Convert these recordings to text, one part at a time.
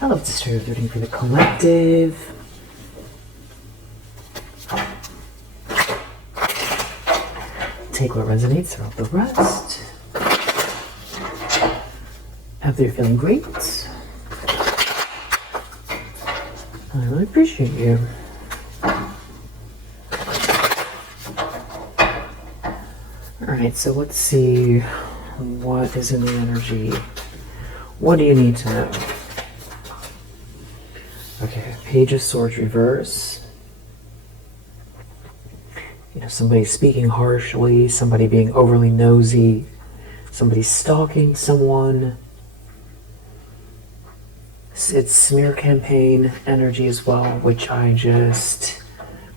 I love to start with reading for the collective. Take what resonates, throw out the rest. After you're feeling great, I really appreciate you. Alright, so let's see what is in the energy. What do you need to know? Okay, Page of Swords reverse. You know, somebody speaking harshly, somebody being overly nosy, somebody stalking someone. It's smear campaign energy as well, which I just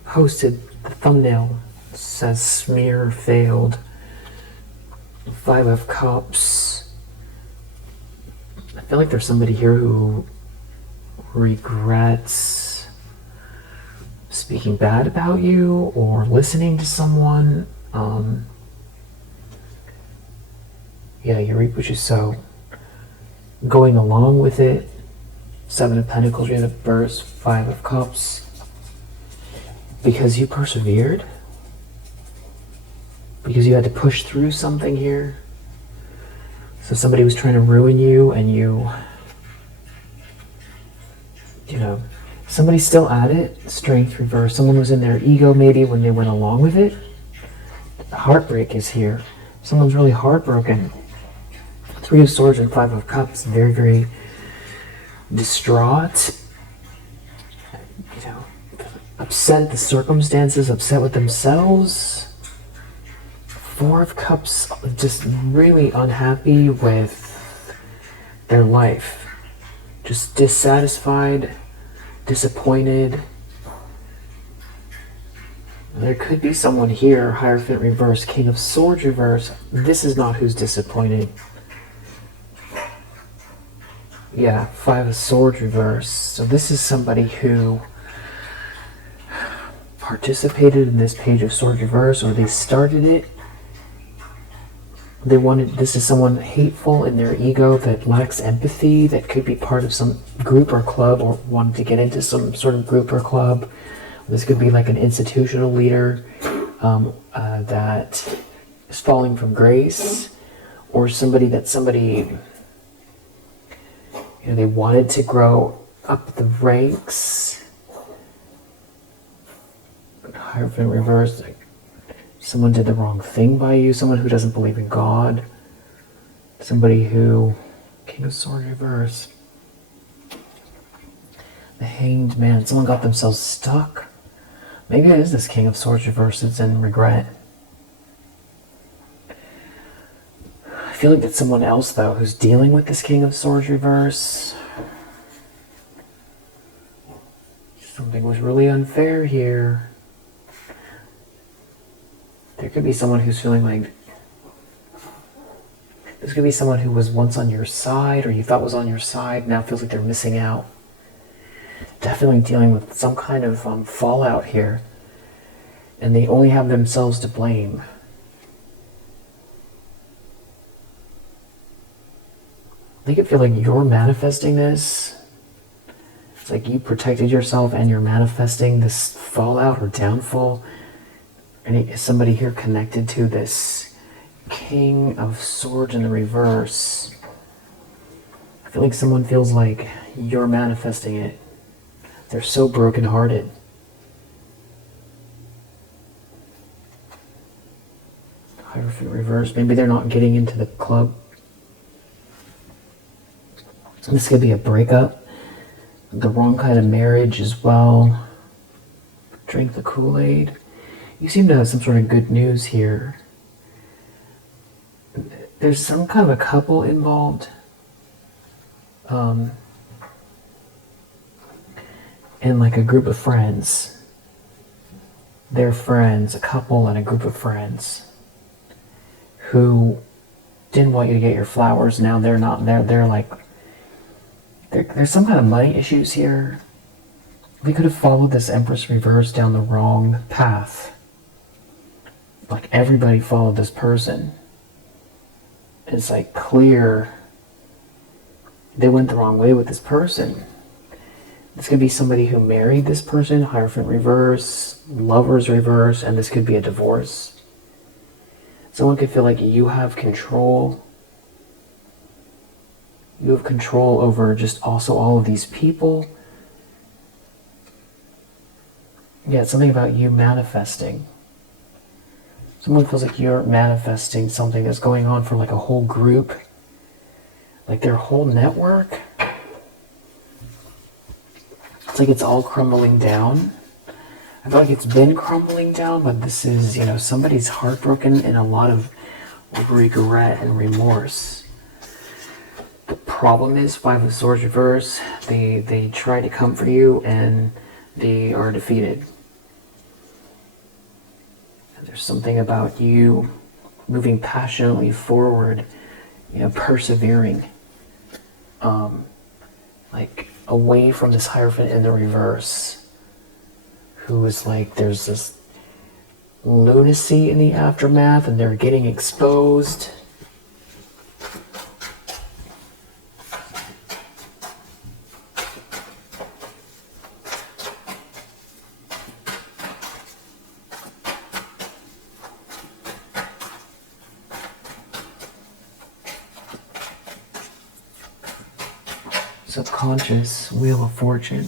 posted. The thumbnail says smear failed. 5 of Cups. I feel like there's somebody here who regrets speaking bad about you or listening to someone. Yeah, you reap what you sow. Going along with it. 7 of Pentacles, reverse, 5 of Cups. Because you persevered. Because you had to push through something here. So somebody was trying to ruin you and you know, somebody's still at it. Strength reverse. Someone was in their ego maybe when they went along with it. Heartbreak is here. Someone's really heartbroken. 3 of Swords and 5 of Cups. Very, very distraught. You know, upset at the circumstances, upset with themselves. 4 of Cups, just really unhappy with their life. Just dissatisfied, disappointed. There could be someone here, Hierophant reverse, King of Swords reverse. This is not who's disappointed. Yeah, 5 of Swords reverse. So this is somebody who participated in this Page of Swords reverse, or they started it. This is someone hateful in their ego that lacks empathy, that could be part of some group or club, or wanted to get into some sort of group or club. This could be like an institutional leader that is falling from grace, or somebody, you know, they wanted to grow up the ranks. Hierophant reverse, like someone did the wrong thing by you, someone who doesn't believe in God, somebody who, King of Swords reverse, the Hanged Man, someone got themselves stuck. Maybe it is this King of Swords reverse that's in regret. I feel like it's someone else though who's dealing with this King of Swords reverse. Something was really unfair here. There could be someone who's feeling like, this could be someone who was once on your side, or you thought was on your side, now feels like they're missing out. Definitely dealing with some kind of fallout here. And they only have themselves to blame. They could feel like you're manifesting this. It's like you protected yourself and you're manifesting this fallout or downfall. And is somebody here connected to this King of Swords in the reverse? I feel like someone feels like you're manifesting it. They're so brokenhearted. Hierophant reverse. Maybe they're not getting into the club. This could be a breakup. The wrong kind of marriage as well. Drink the Kool-Aid. You seem to have some sort of good news here. There's some kind of a couple involved. And like a group of friends. They're friends, a couple and a group of friends who didn't want you to get your flowers. Now they're not. They're like, there's some kind of money issues here. We could have followed this Empress reverse down the wrong path. Like everybody followed this person. It's like clear they went the wrong way with this person. This could be somebody who married this person, Hierophant reverse, Lovers reverse, and this could be a divorce. Someone could feel like you have control. You have control over just also all of these people. Yeah, it's something about you manifesting. Someone feels like you're manifesting something that's going on for like a whole group, like their whole network. It's like it's all crumbling down. I feel like it's been crumbling down, but this is, somebody's heartbroken and a lot of regret and remorse. The problem is, Five of Swords reverse, they try to comfort you and they are defeated. And there's something about you moving passionately forward, persevering, like away from this Hierophant in the reverse, who is like, there's this lunacy in the aftermath and they're getting exposed. Subconscious, Wheel of Fortune.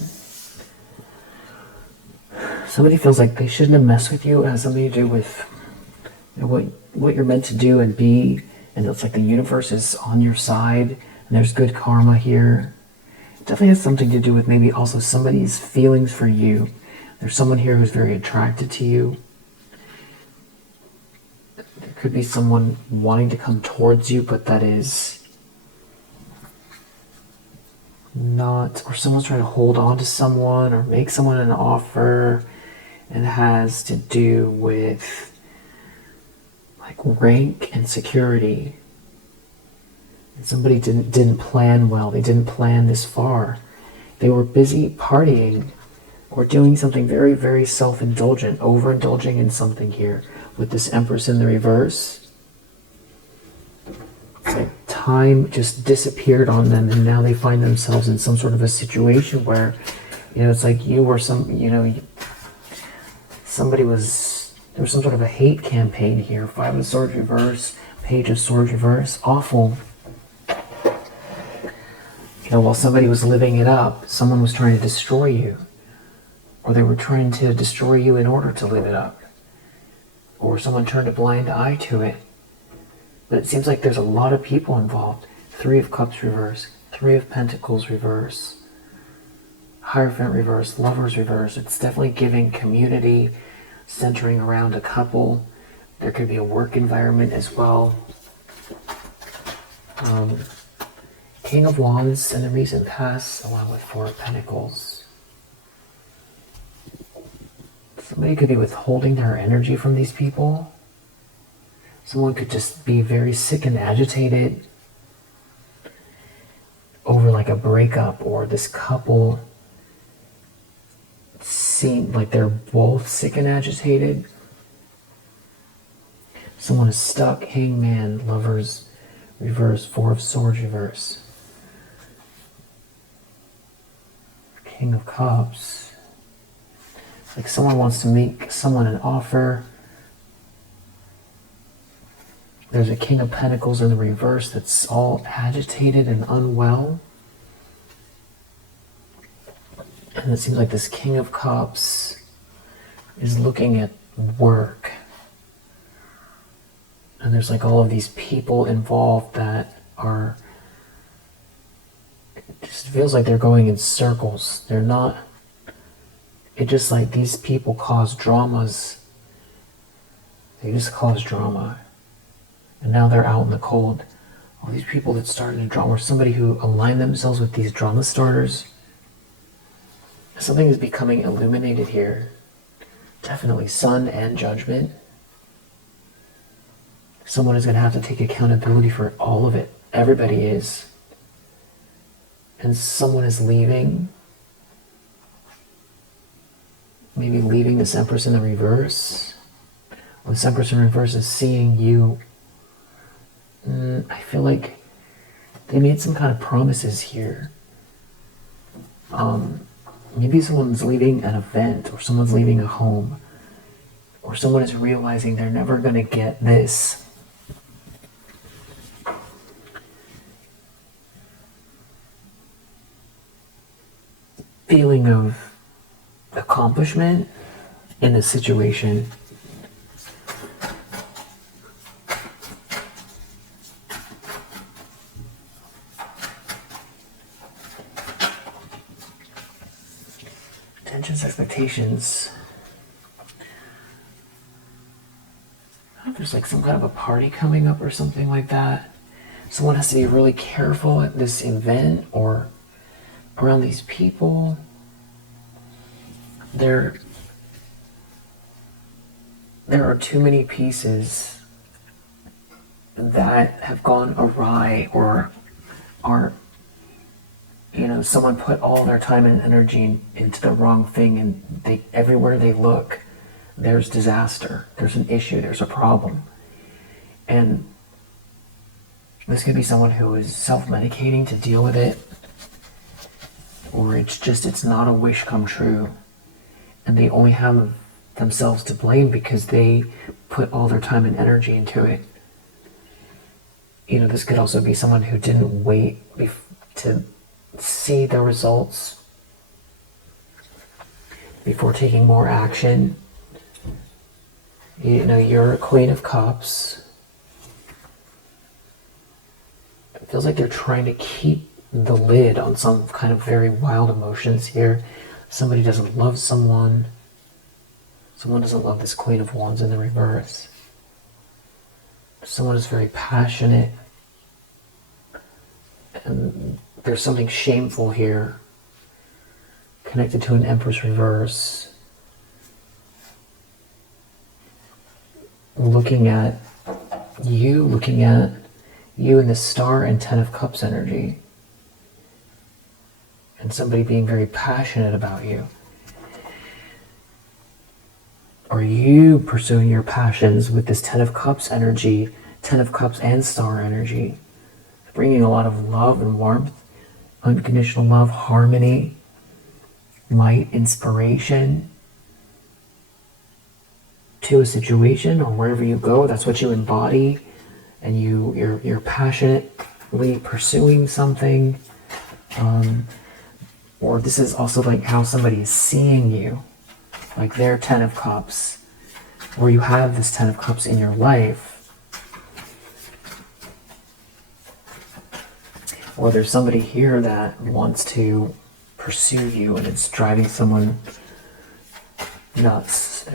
Somebody feels like they shouldn't have messed with you. It has something to do with what you're meant to do and be, and it's like the universe is on your side, and there's good karma here. It definitely has something to do with maybe also somebody's feelings for you. There's someone here who's very attracted to you. There could be someone wanting to come towards you, but that is not, or someone's trying to hold on to someone or make someone an offer, and it has to do with like rank and security. And somebody didn't plan well. They didn't plan this far. They were busy partying or doing something very, very self-indulgent, overindulging in something here with this Empress in the reverse. It's like time just disappeared on them, and now they find themselves in some sort of a situation where, it's like you were somebody was, there was some sort of a hate campaign here. Five of Swords reverse, Page of Swords reverse, awful. While somebody was living it up, someone was trying to destroy you, or they were trying to destroy you in order to live it up, or someone turned a blind eye to it. But it seems like there's a lot of people involved. Three of Cups reverse, Three of Pentacles reverse, Hierophant reverse, Lovers reverse. It's definitely giving community, centering around a couple. There could be a work environment as well. King of Wands in the recent past, along with Four of Pentacles. Somebody could be withholding their energy from these people. Someone could just be very sick and agitated over like a breakup, or this couple seem like they're both sick and agitated. Someone is stuck. Hangman, Lovers reverse, Four of Swords reverse, King of Cups. Like someone wants to make someone an offer. There's a King of Pentacles in the reverse that's all agitated and unwell. And it seems like this King of Cups is looking at work. And there's like all of these people involved that are, it just feels like they're going in circles. They're not, it just like these people cause dramas. They just cause drama. And now they're out in the cold. All these people that started a drama, or somebody who aligned themselves with these drama starters. Something is becoming illuminated here. Definitely Sun and Judgment. Someone is going to have to take accountability for all of it. Everybody is. And someone is leaving. Maybe leaving this Empress in the reverse. Or this Empress in reverse is seeing you. I feel like they made some kind of promises here. Maybe someone's leaving an event, or someone's leaving a home, or someone is realizing they're never going to get this feeling of accomplishment in this situation. Tensions, expectations. I don't know if there's like some kind of a party coming up or something like that. Someone has to be really careful at this event or around these people. There are too many pieces that have gone awry or are, someone put all their time and energy into the wrong thing, and everywhere they look, there's disaster, there's an issue, there's a problem. And this could be someone who is self-medicating to deal with it, or it's not a wish come true, and they only have themselves to blame because they put all their time and energy into it. This could also be someone who didn't wait to see the results before taking more action. You're a Queen of Cups. It feels like they're trying to keep the lid on some kind of very wild emotions here. Somebody doesn't love someone. Someone doesn't love this Queen of Wands in the reverse. Someone is very passionate. And there's something shameful here connected to an Empress reverse. Looking at you in the Star and Ten of Cups energy. And somebody being very passionate about you. Or you pursuing your passions with this Ten of Cups energy, Ten of Cups and Star energy. Bringing a lot of love and warmth, unconditional love, harmony, light, inspiration to a situation or wherever you go. That's what you embody, and you're passionately pursuing something. Or this is also like how somebody is seeing you, like their Ten of Cups, or you have this Ten of Cups in your life. Or there's somebody here that wants to pursue you and it's driving someone nuts.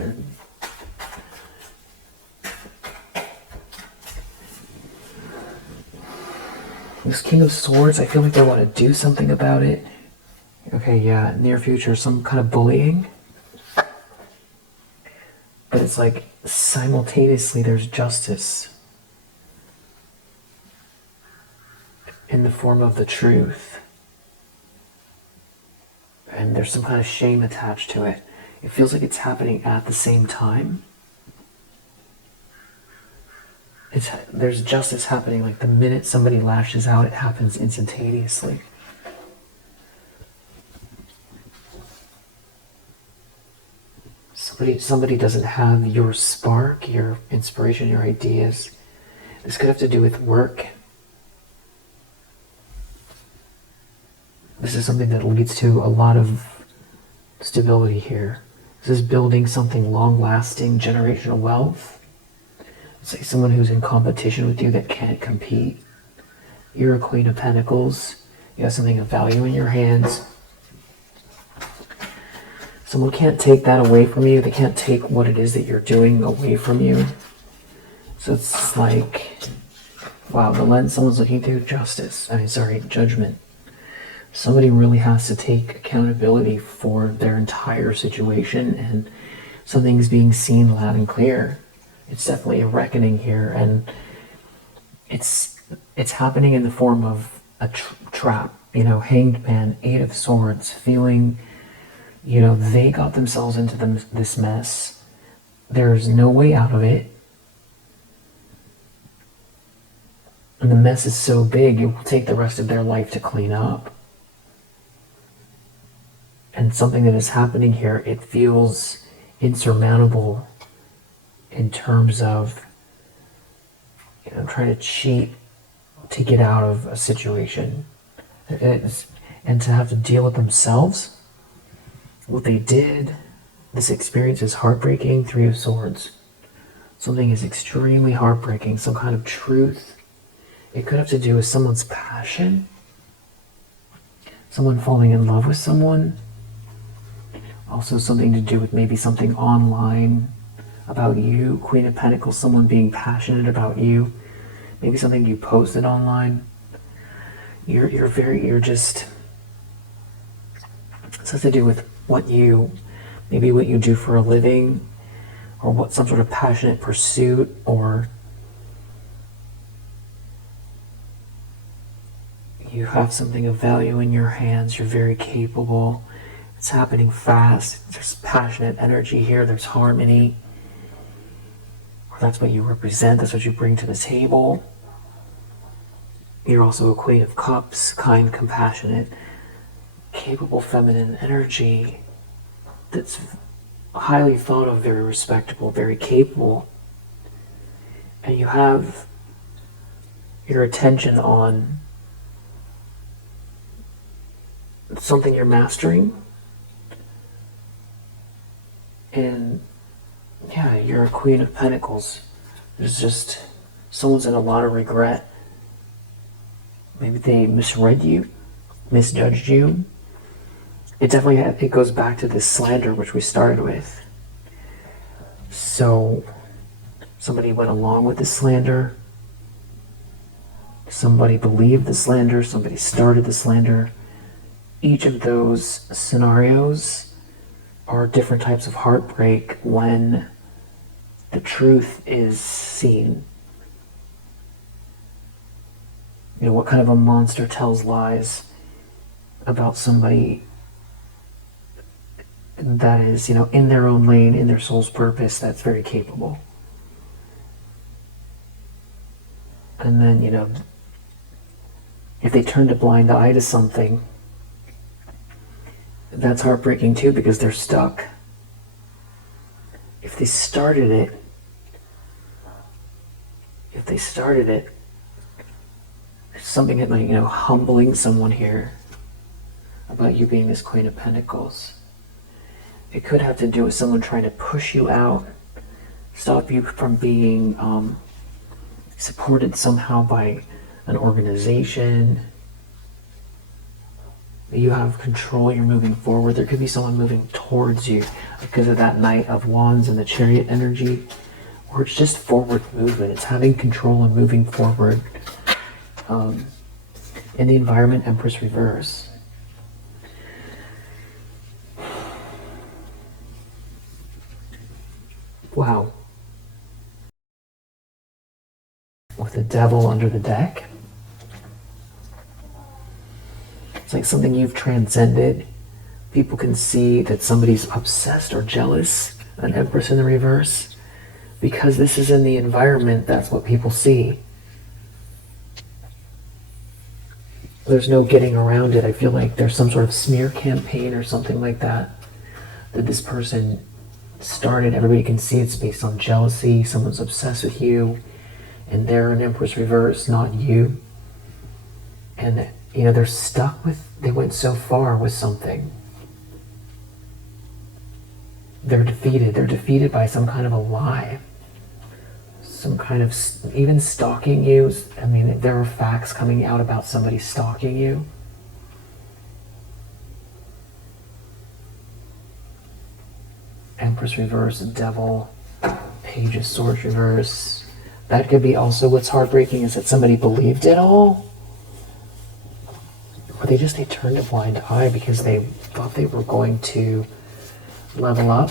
This King of Swords, I feel like they want to do something about it. Okay, yeah, near future, some kind of bullying. But it's like simultaneously there's justice in the form of the truth. And there's some kind of shame attached to it. It feels like it's happening at the same time. There's justice happening, like the minute somebody lashes out, it happens instantaneously. Somebody doesn't have your spark, your inspiration, your ideas. This could have to do with work. This is something that leads to a lot of stability here. This is building something long-lasting, generational wealth. It's like someone who's in competition with you that can't compete. You're a Queen of Pentacles. You have something of value in your hands. Someone can't take that away from you. They can't take what it is that you're doing away from you. So it's like, wow, the lens someone's looking through judgment. Somebody really has to take accountability for their entire situation, and something's being seen loud and clear. It's definitely a reckoning here, and it's happening in the form of a trap. Hanged Man, Eight of Swords, feeling, they got themselves into this mess. There's no way out of it. And the mess is so big, it will take the rest of their life to clean up. And something that is happening here, it feels insurmountable in terms of, trying to cheat to get out of a situation. And to have to deal with themselves, what they did, this experience is heartbreaking. Three of Swords. Something is extremely heartbreaking, some kind of truth. It could have to do with someone's passion, someone falling in love with someone. Also something to do with maybe something online about you. Queen of Pentacles, someone being passionate about you. Maybe something you posted online. You're just, it has to do with what you do for a living, or what some sort of passionate pursuit, or you have something of value in your hands. You're very capable. It's happening fast. There's passionate energy here. There's harmony. Or that's what you represent. That's what you bring to the table. You're also a Queen of Cups, kind, compassionate, capable feminine energy that's highly thought of, very respectable, very capable. And you have your attention on something you're mastering. And yeah, you're a Queen of Pentacles. There's just, someone's in a lot of regret. Maybe they misread you, misjudged you. It goes back to this slander which we started with. So somebody went along with the slander. Somebody believed the slander. Somebody started the slander. Each of those scenarios are different types of heartbreak when the truth is seen. What kind of a monster tells lies about somebody that is, in their own lane, in their soul's purpose, that's very capable. And then, if they turned a blind eye to something, that's heartbreaking too, because they're stuck. If they started it, there's something that might, humbling someone here about you being this Queen of Pentacles. It could have to do with someone trying to push you out, stop you from being supported somehow by an organization. You have control, you're moving forward. There could be someone moving towards you because of that Knight of Wands and the Chariot energy, or it's just forward movement. It's having control and moving forward. In the environment, Empress reverse. Wow. With the Devil under the deck. It's like something you've transcended. People can see that somebody's obsessed or jealous, an Empress in the reverse. Because this is in the environment, that's what people see. There's no getting around it. I feel like there's some sort of smear campaign or something like that this person started. Everybody can see it's based on jealousy. Someone's obsessed with you, and they're an Empress reverse, not you. And they're stuck with, they went so far with something. They're defeated by some kind of a lie. Some kind of, even stalking you. I mean, there are facts coming out about somebody stalking you. Empress reverse, Devil, Page of Swords reverse. That could be also what's heartbreaking, is that somebody believed it all. Or they turned a blind eye because they thought they were going to level up.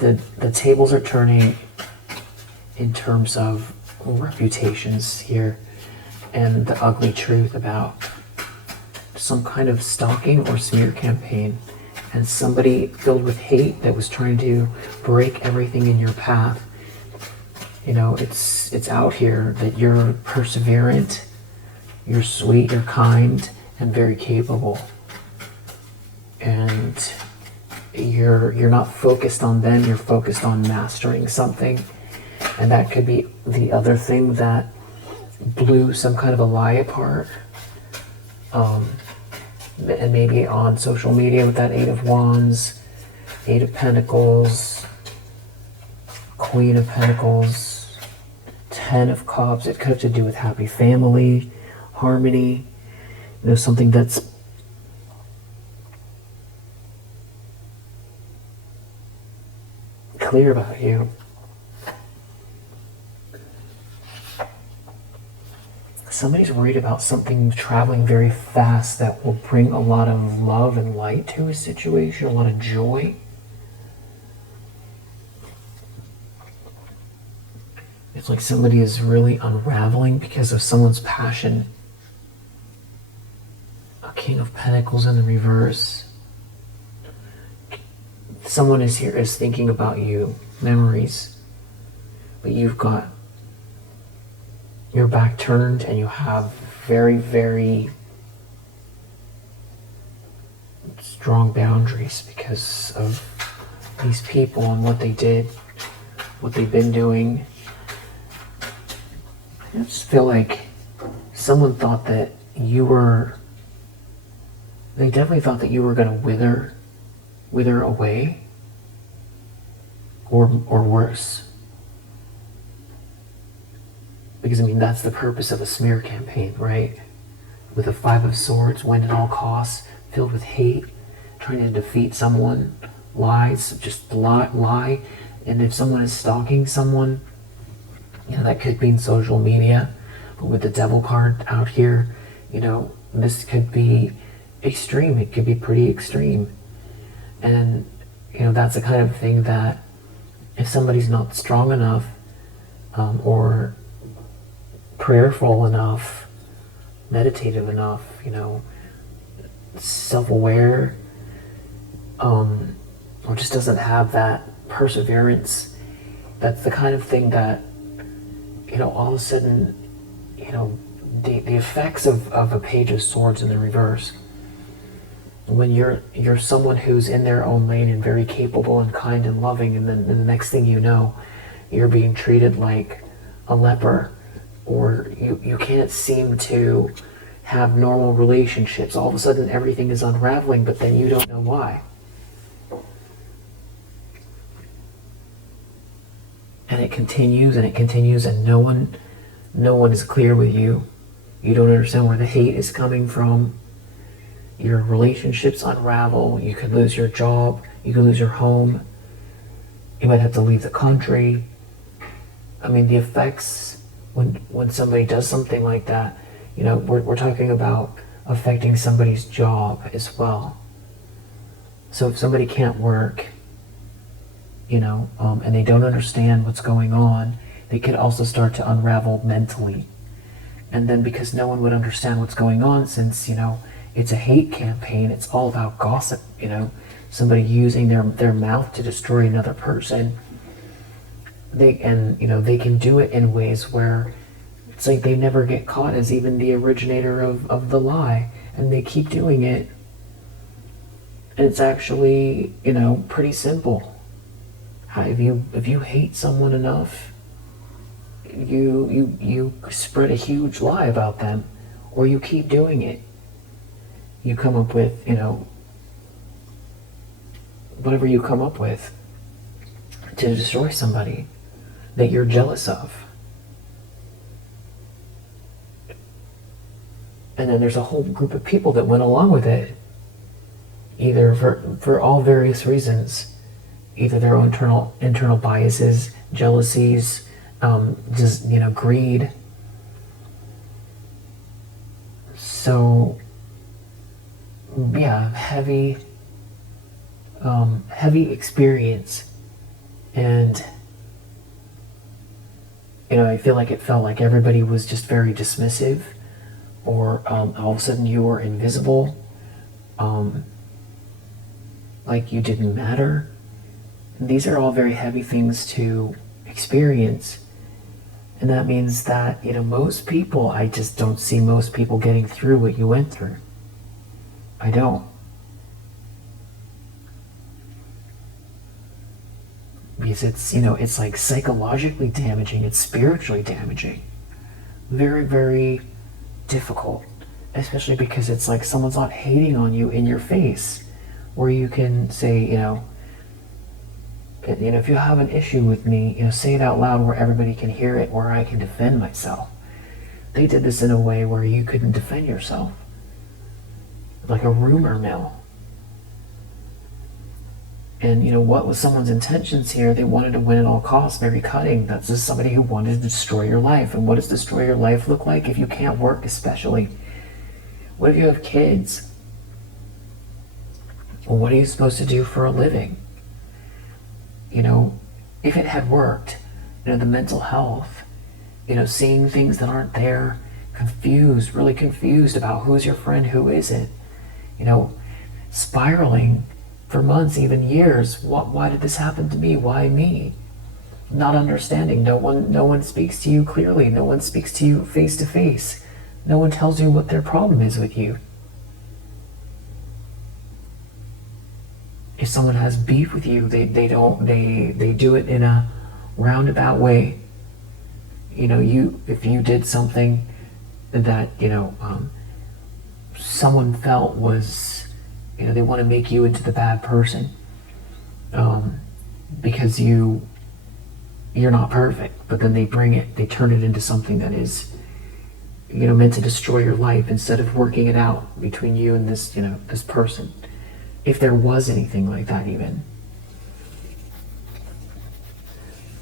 The tables are turning in terms of reputations here, and the ugly truth about some kind of stalking or smear campaign, and somebody filled with hate that was trying to break everything in your path. It's out here that you're perseverant, You're sweet, you're kind, and very capable. And you're not focused on them, you're focused on mastering something. And that could be the other thing that blew some kind of a lie apart. And maybe on social media with that Eight of Wands, Eight of Pentacles, Queen of Pentacles, Ten of Cups. It could have to do with happy family, harmony, something that's clear about you. Somebody's worried about something traveling very fast that will bring a lot of love and light to a situation, a lot of joy. It's like somebody is really unraveling because of someone's passion. A King of Pentacles in the reverse. Someone is thinking about you, memories, but you've got your back turned and you have very, very strong boundaries because of these people and what they did, what they've been doing. I just feel like someone thought that they definitely thought that you were going to wither away, or worse. Because, that's the purpose of a smear campaign, right? With a Five of Swords, win at all costs, filled with hate, trying to defeat someone, lies, just lie. And if someone is stalking someone, that could mean social media. But with the Devil card out here, this could be extreme. It could be pretty extreme. And, that's the kind of thing that if somebody's not strong enough, or prayerful enough, meditative enough, self-aware, or just doesn't have that perseverance, that's the kind of thing that, all of a sudden, the effects of a Page of Swords in the reverse, when you're someone who's in their own lane and very capable and kind and loving, and then the next thing you know, you're being treated like a leper, or you can't seem to have normal relationships. All of a sudden everything is unraveling, but then you don't know why. And it continues and it continues, and no one is clear with you. You don't understand where the hate is coming from. Your relationships unravel. You could lose your job. You could lose your home. You might have to leave the country. The effects when somebody does something like that, we're talking about affecting somebody's job as well. So if somebody can't work, and they don't understand what's going on, they could also start to unravel mentally. And then because no one would understand what's going on, since, it's a hate campaign, it's all about gossip, somebody using their mouth to destroy another person. They can do it in ways where it's like they never get caught as even the originator of the lie, and they keep doing it. And it's actually, pretty simple. If you hate someone enough, you spread a huge lie about them, or you keep doing it. You come up with, whatever you come up with to destroy somebody that you're jealous of. And then there's a whole group of people that went along with it, either for all various reasons, either their own internal biases, jealousies, just greed. So yeah, heavy experience. And I feel like it felt like everybody was just very dismissive, or all of a sudden you were invisible, like you didn't matter. These are all very heavy things to experience. And that means that, most people, I just don't see most people getting through what you went through. I don't. Because it's like psychologically damaging, it's spiritually damaging. Very, very difficult. Especially because it's like someone's not hating on you in your face. Where you can say, if you have an issue with me, say it out loud where everybody can hear it, where I can defend myself. They did this in a way where you couldn't defend yourself. Like a rumor mill. And what was someone's intentions here? They wanted to win at all costs, very cutting. That's just somebody who wanted to destroy your life. And what does destroy your life look like if you can't work, especially? What if you have kids? Well, what are you supposed to do for a living? If it had worked, the mental health, seeing things that aren't there, confused, really confused about who's your friend, who isn't, spiraling for months, even years. Why did this happen to me? Why me? Not understanding. No one speaks to you clearly. No one speaks to you face to face. No one tells you what their problem is with you. If someone has beef with you, they do it in a roundabout way. If you did something that someone felt was, they want to make you into the bad person, because you're not perfect. But then they turn it into something that is, meant to destroy your life, instead of working it out between you and this person. If there was anything like that, even.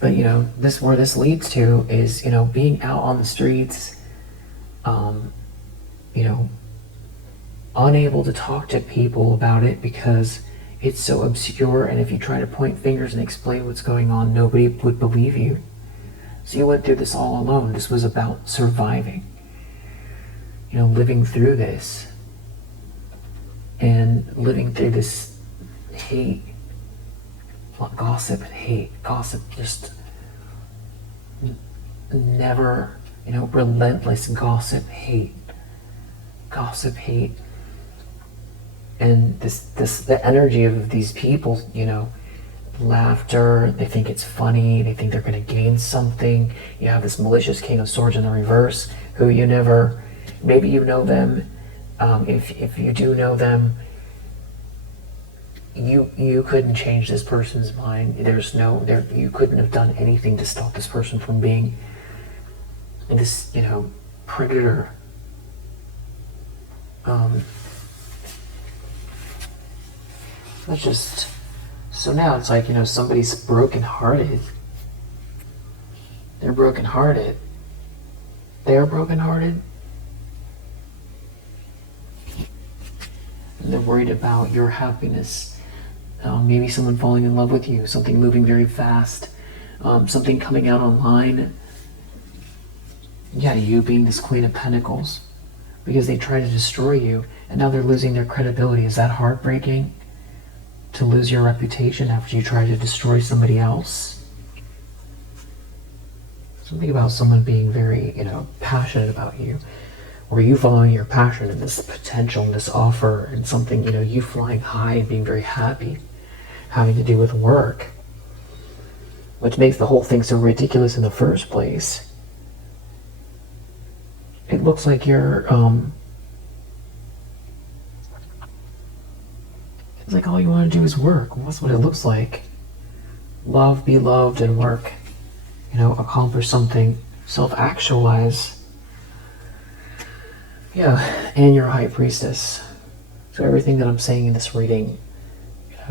But where this leads to is being out on the streets, unable to talk to people about it because it's so obscure, and if you try to point fingers and explain what's going on, nobody would believe you. So you went through this all alone. This was about surviving, living through this. And living through this hate, gossip, just never, relentless gossip, hate, and the energy of these people, laughter, they think it's funny, they think they're going to gain something. You have this malicious King of Swords in the reverse, who maybe you know them. If you do know them, you couldn't change this person's mind. You couldn't have done anything to stop this person from being this, predator. So now it's like, somebody's brokenhearted. They're brokenhearted. They're brokenhearted. They're worried about your happiness. Maybe someone falling in love with you, something moving very fast, something coming out online. Yeah, you being this Queen of Pentacles, because they try to destroy you, and now they're losing their credibility. Is that heartbreaking? To lose your reputation after you try to destroy somebody else? Something about someone being very, passionate about you. Or you following your passion and this potential and this offer and something, you flying high and being very happy, having to do with work, which makes the whole thing so ridiculous in the first place. It looks like you're, it's like all you want to do is work. Well, that's what it looks like. Love, be loved, and work. Accomplish something, self-actualize. Yeah, and you're a high priestess. So everything that I'm saying in this reading,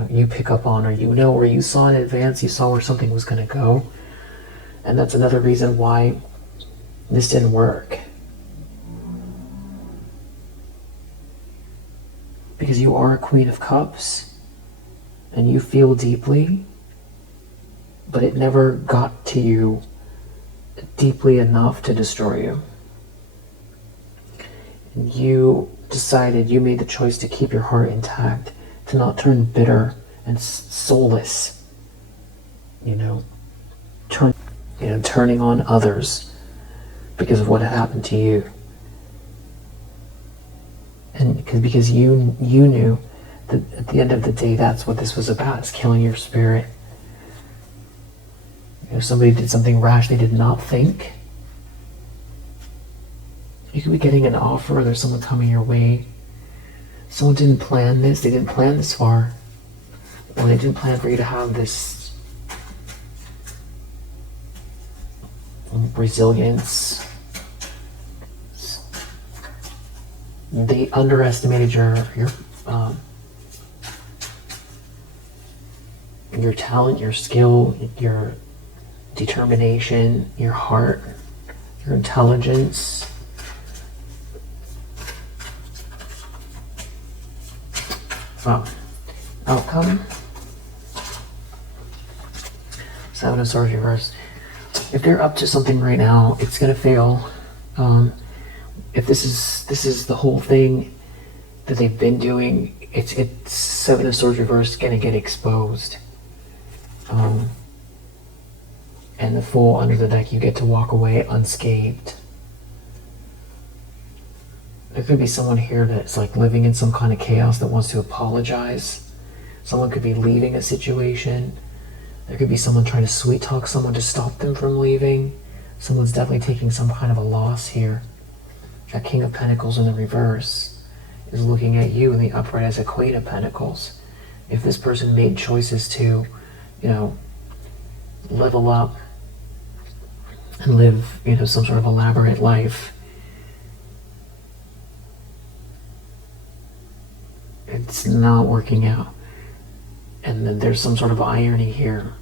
you pick up on, or or you saw in advance, you saw where something was going to go. And that's another reason why this didn't work. Because you are a Queen of Cups, and you feel deeply, but it never got to you deeply enough to destroy you. You made the choice to keep your heart intact, to not turn bitter and soulless, turning on others because of what had happened to you. And because you knew that at the end of the day, that's what this was about, is killing your spirit. You know, somebody did something rash they did not think. You could be getting an offer, there's someone coming your way. Someone didn't plan this, they didn't plan this far. Or they didn't plan for you to have this resilience. They underestimated your talent, your skill, your determination, your heart, your intelligence. Outcome. Seven of Swords reversed. If they're up to something right now, it's gonna fail. If this is the whole thing that they've been doing, it's Seven of Swords reversed gonna get exposed. And the Fool under the deck, you get to walk away unscathed. There could be someone here that's like living in some kind of chaos that wants to apologize. Someone could be leaving a situation. There could be someone trying to sweet talk someone to stop them from leaving. Someone's definitely taking some kind of a loss here. That King of Pentacles in the reverse is looking at you in the upright as a Queen of Pentacles. If this person made choices to, you know, level up and live, you know, some sort of elaborate life, it's not working out. And then there's some sort of irony here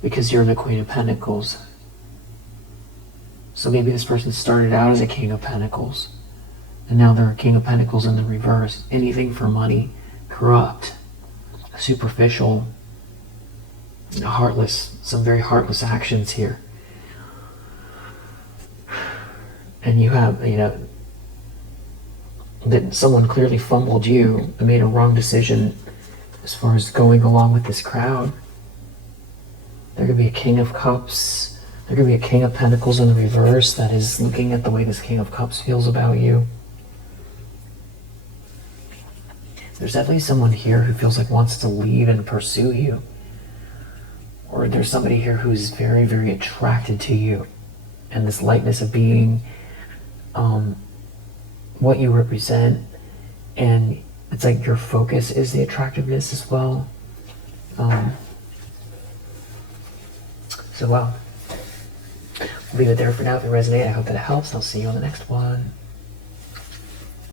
because you're the Queen of Pentacles. So maybe this person started out as a King of Pentacles and now they're a King of Pentacles in the reverse. Anything for money, corrupt, superficial, heartless, some very heartless actions here. And you have, you know, that someone clearly fumbled you and made a wrong decision as far as going along with this crowd. There could be a King of Cups. There could be a King of Pentacles in the reverse that is looking at the way this King of Cups feels about you. There's definitely someone here who feels like wants to leave and pursue you. Or there's somebody here who's very, very attracted to you. And this lightness of being, what you represent, and it's like your focus is the attractiveness as well. So wow, we'll leave it there for now. If it resonated, I hope that it helps. I'll see you on the next one.